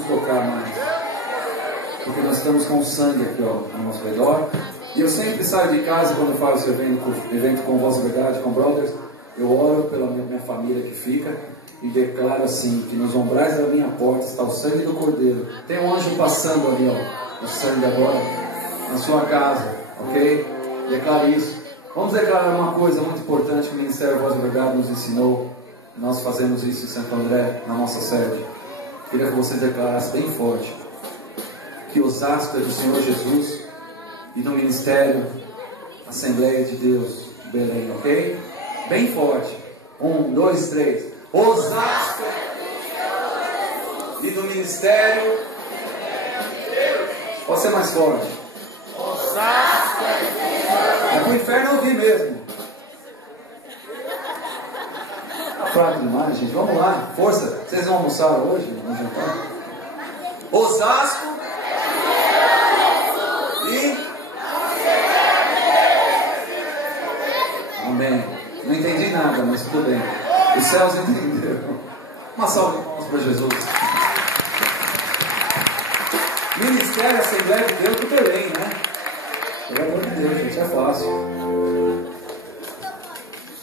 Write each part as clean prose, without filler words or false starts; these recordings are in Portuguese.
nos tocar mais. Porque nós estamos com o sangue aqui, ó, ao nosso redor. E eu sempre saio de casa quando eu faço esse evento com Voz da Verdade, com Brothers. Eu oro pela minha família que fica e declaro assim, que nos umbrais da minha porta está o sangue do Cordeiro. Tem um anjo passando ali, ó, o sangue agora, na sua casa, ok? Declare isso. Vamos declarar uma coisa muito importante que o Ministério Voz da Verdade nos ensinou. Nós fazemos isso em Santo André, na nossa sede. Queria que você declarasse bem forte que Osasco é do Senhor Jesus e do Ministério Assembleia de Deus Belém, ok? Bem forte. 1, 2, 3. Osasco e do Ministério. Pode ser mais forte. Osasco É pro inferno ouvir mesmo. Tá fraco demais, gente. Vamos lá, força. Vocês vão almoçar hoje? Vamos jantar? Osasco e... Amém. Não entendi nada, mas tudo bem. Os céus entenderam. Uma salva de palmas para Jesus. Ministério Assembleia de Deus do Belém, né? Pelo amor de Deus, gente, é fácil.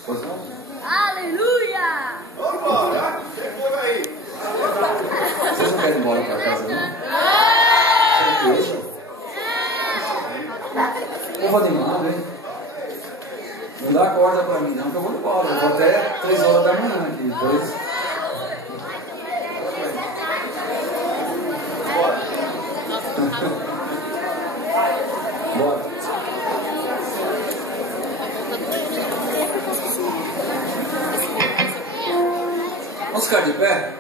Pois não? Aleluia! Vamos embora! Chegou aí! Vocês não querem ir embora para casa, não? Certeza? Povo animado, hein? Não dá corda para mim, não, que eu vou embora. Eu vou até 3 horas da manhã aqui. Depois. Bora. Vamos ficar de pé?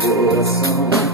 Coração